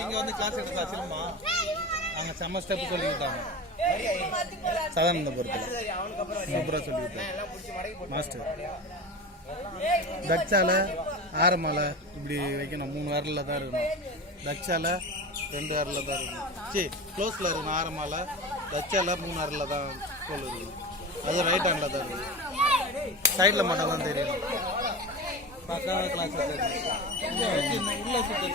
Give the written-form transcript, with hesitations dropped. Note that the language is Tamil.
இங்க வந்து கிளாஸ் எடுத்தா சிலமா அங்க செம்ம ஸ்டெப் சொல்லிட்டாங்க சாதாரண பொறுத்து சூப்பரா சொல்லிட்டாங்க மாஸ்டர். தச்சால ஆரமால இப்படி வைக்கணும், 3 விரல்ல தான் இருக்கணும். தச்சால 2 விரல்ல தான் இருக்கணும். சரி க்ளோஸ்ல இருக்கணும். ஆரமால தச்சால 3 விரல்ல தான் கோல் இருக்கணும். அது ரைட் ஹேண்ட்ல தான் இருக்கும். சைட்ல மட்டும் தான் தெரியணும். பக்காவா கிளாஸ் உள்ள சுத்தி